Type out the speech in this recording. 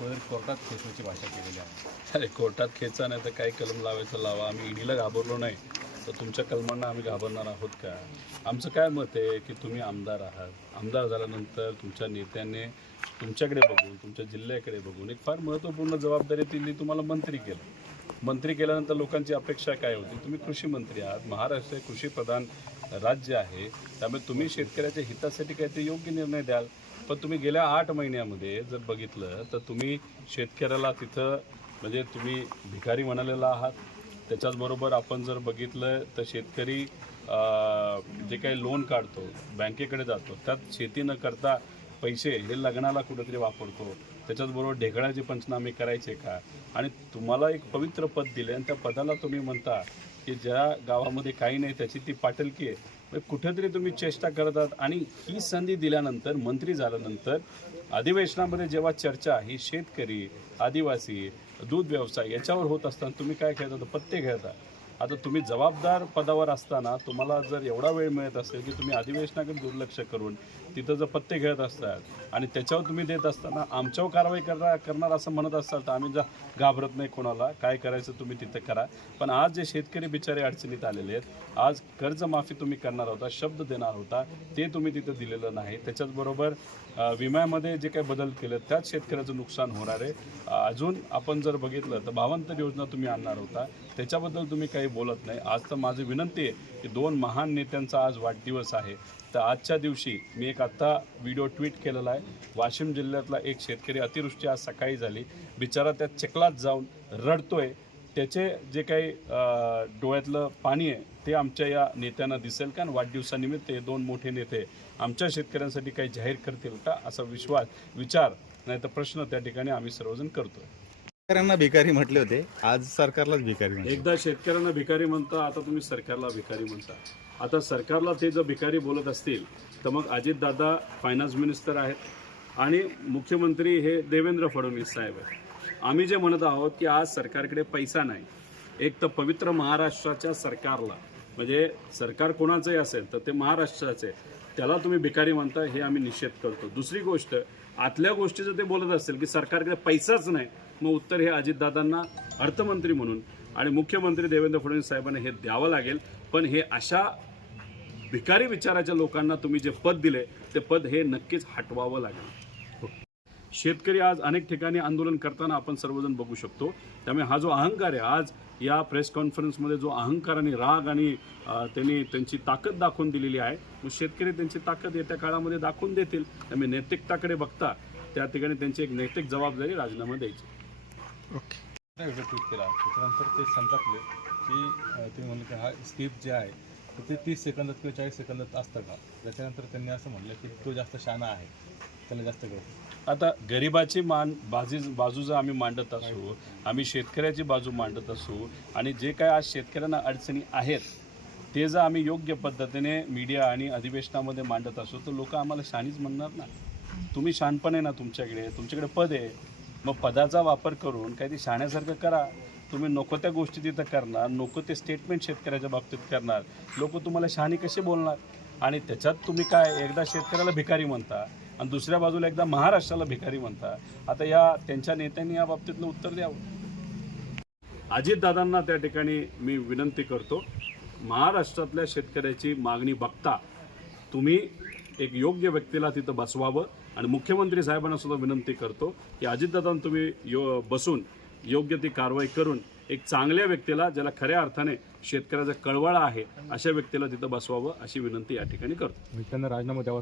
तर कोर्टात खेचण्याची भाषा केलेली आहे. अरे कोर्टात खेचा नाही तर काही कलम लावायचं लावा. आम्ही ईडीला घाबरलो नाही. तर तुमच्या कलमांना आम्ही घाबरणार आहोत का? आमचं काय मत आहे की तुम्ही आमदार आहात? आमदार झाल्यानंतर तुमच्या नेत्याने तुमच्याकडे बघून तुमच्या जिल्ह्याकडे बघून एक फार महत्त्वपूर्ण जबाबदारी दिली तुम्हाला मंत्री केलं. मंत्री केल्यानंतर लोकांची अपेक्षा काय होती? तुम्ही कृषी मंत्री आहात. महाराष्ट्र हे कृषीप्रधान राज्य आहे. त्यामुळे तुम्ही शेतकऱ्याच्या हितासाठी काहीतरी योग्य निर्णय द्याल. पण तुम्ही गेल्या आठ महिन्यामध्ये जर बघितलं तर तुम्ही शेतकऱ्याला तिथं म्हणजे तुम्ही भिकारी म्हणालेला आहात. त्याच्याचबरोबर आपण जर बघितलं तर शेतकरी जे काही लोन काढतो बँकेकडे जातो त्यात शेती न करता पैसे हे लग्नाला कुठेतरी वापरतो. त्याच्याचबरोबर ढेकळाचे पंचनामे करायचे का? आणि तुम्हाला एक पवित्र पद दिले आणि त्या पदाला तुम्ही म्हणता की ज्या गावामध्ये काही नाही त्याची ती पाटलकी आहे. म्हणजे कुठेतरी तुम्ही चेष्टा करत आहात. आणि ही संधी दिल्यानंतर मंत्री झाल्यानंतर अधिवेशनामध्ये जेव्हा चर्चा ही शेतकरी आदिवासी दूध व्यवसाय याच्यावर होत असताना तुम्ही काय खेळता? तर पत्ते खेळता. आता तुम्ही जबाबदार पदावर असताना तुम्हाला जर एवढा वेळ मिळत असेल की तुम्ही अधिवेशनाकडे दुर्लक्ष करून तिथं जर पत्ते खेळत असतात आणि त्याच्यावर तुम्ही देत असताना आमच्यावर कारवाई करणार करणार असं म्हणत असाल तर आम्ही जा घाबरत नाही कोणाला. काय करायचं तुम्ही तिथं करा. पण आज जे शेतकरी बिचारे अडचणीत आलेले आहेत आज कर्जमाफी तुम्ही करणार होता शब्द देणार होता ते तुम्ही तिथं दिलेलं नाही. त्याच्याचबरोबर विम्यामध्ये जे काही बदल केले त्याच शेतकऱ्याचं नुकसान होणार आहे. अजून आपण जर बघितलं तर भावांतर योजना तुम्ही आणणार होता. त्याच्याबद्दल तुम्ही काही बोलत नाही. आज तर माझी विनंती आहे की दोन महान नेत्यांचा आज वाढदिवस आहे. तर आजच्या दिवशी मी एक आत्ता व्हिडिओ ट्विट केलेला आहे. वाशिम जिल्ह्यातला एक शेतकरी अतिवृष्टी आज सकाळी झाली. बिचारा त्या चिखलात जाऊन रडतोय. त्याचे जे काही डोळ्यातलं पाणी आहे ते आमच्या या नेत्यांना दिसेल का आणि वाढदिवसानिमित्त हे दोन मोठे नेते आमच्या शेतकऱ्यांसाठी काही जाहीर करतील का असा विश्वास विचार नाही तर प्रश्न त्या ठिकाणी आम्ही सर्वजण करतोय. शेतकऱ्यांना भिकारी म्हटले होते. आज सरकारलाच भिकारी एकदा शेतकऱ्यांना भिकारी म्हणता आता तुम्ही सरकारला भिकारी म्हणता. आता सरकारला ते जर भिकारी बोलत असतील तर मग अजितदादा फायनान्स मिनिस्टर आहेत आणि मुख्यमंत्री हे देवेंद्र फडणवीस साहेब आहेत. आम्ही जे म्हणत आहोत की आज सरकारकडे पैसा नाही. एक तर पवित्र महाराष्ट्राच्या सरकारला म्हणजे सरकार कोणाचंही असेल तर ते महाराष्ट्राचे. त्याला तुम्ही भिकारी म्हणता हे आम्ही निषेध करतो. दुसरी गोष्ट आतल्या गोष्टीचं ते बोलत असेल की सरकारकडे पैसाच नाही मग उत्तर हे अजितदादांना अर्थमंत्री म्हणून आणि मुख्यमंत्री देवेंद्र फडणवीस साहेबांना हे द्यावं लागेल. पण हे अशा भिकारी विचाराच्या लोकांना तुम्ही जे पद दिले ते पद हे नक्कीच हटवावं लागेल. शेतकरी आज अनेक ठिकाणी आंदोलन करताना आपण सर्वजण बघू शकतो. त्यामुळे हा जो अहंकार आहे आज या प्रेस कॉन्फरन्समध्ये जो अहंकार आणि राग आणि त्यांनी त्यांची ताकद दाखवून दिलेली आहे मग शेतकरी त्यांची ताकद येत्या काळामध्ये दाखवून देतील. त्यामुळे नैतिकताकडे बघता त्या ठिकाणी त्यांची एक नैतिक जबाबदारी राजीनामा द्यायची. ट्विट केला. त्याच्यानंतर ते संतापले की ते म्हणले की हा स्किप जे आहे तर ते तीस सेकंदात किंवा चाळीस सेकंदात असतं का? त्याच्यानंतर त्यांनी असं म्हणलं की तो जास्त शाणा आहे. त्याला जास्त कळतं. आता गरिबाची मान बाजी बाजू जर आम्ही मांडत असू आम्ही शेतकऱ्याची बाजू मांडत असू आणि जे काय आज शेतकऱ्यांना अडचणी आहेत ते जर आम्ही योग्य पद्धतीने मीडिया आणि अधिवेशनामध्ये मांडत असू तर लोक आम्हाला शानीच म्हणणार ना. तुम्ही शानपण आहे ना तुमच्याकडे तुमच्याकडे पद आहे. मग पदाचा वापर करून काहीतरी शाण्यासारखं करा. तुम्ही नको त्या गोष्टी तिथं करणार नको ते स्टेटमेंट शेतकऱ्याच्या बाबतीत करणार. लोक तुम्हाला शहाणी कसे बोलणार? आणि त्याच्यात तुम्ही काय एकदा शेतकऱ्याला भिकारी म्हणता आणि दुसऱ्या बाजूला एकदा महाराष्ट्राला भिकारी म्हणता. आता या त्यांच्या नेत्यांनी या बाबतीतलं उत्तर द्यावं. अजितदादांना त्या ठिकाणी मी विनंती करतो महाराष्ट्रातल्या शेतकऱ्याची मागणी बघता तुम्ही एक योग्य व्यक्तीला तिथं बसवावं आणि मुख्यमंत्री साहेबांना सुद्धा विनंती करतो की अजितदादांना तुम्ही यो बसून योग्य ती कारवाई करून एक चांगल्या व्यक्तीला ज्याला खऱ्या अर्थाने शेतकऱ्याचा कळवळा आहे अशा व्यक्तीला तिथं बसवावं अशी विनंती या ठिकाणी करतो. त्यांना राजीनामा द्यावा.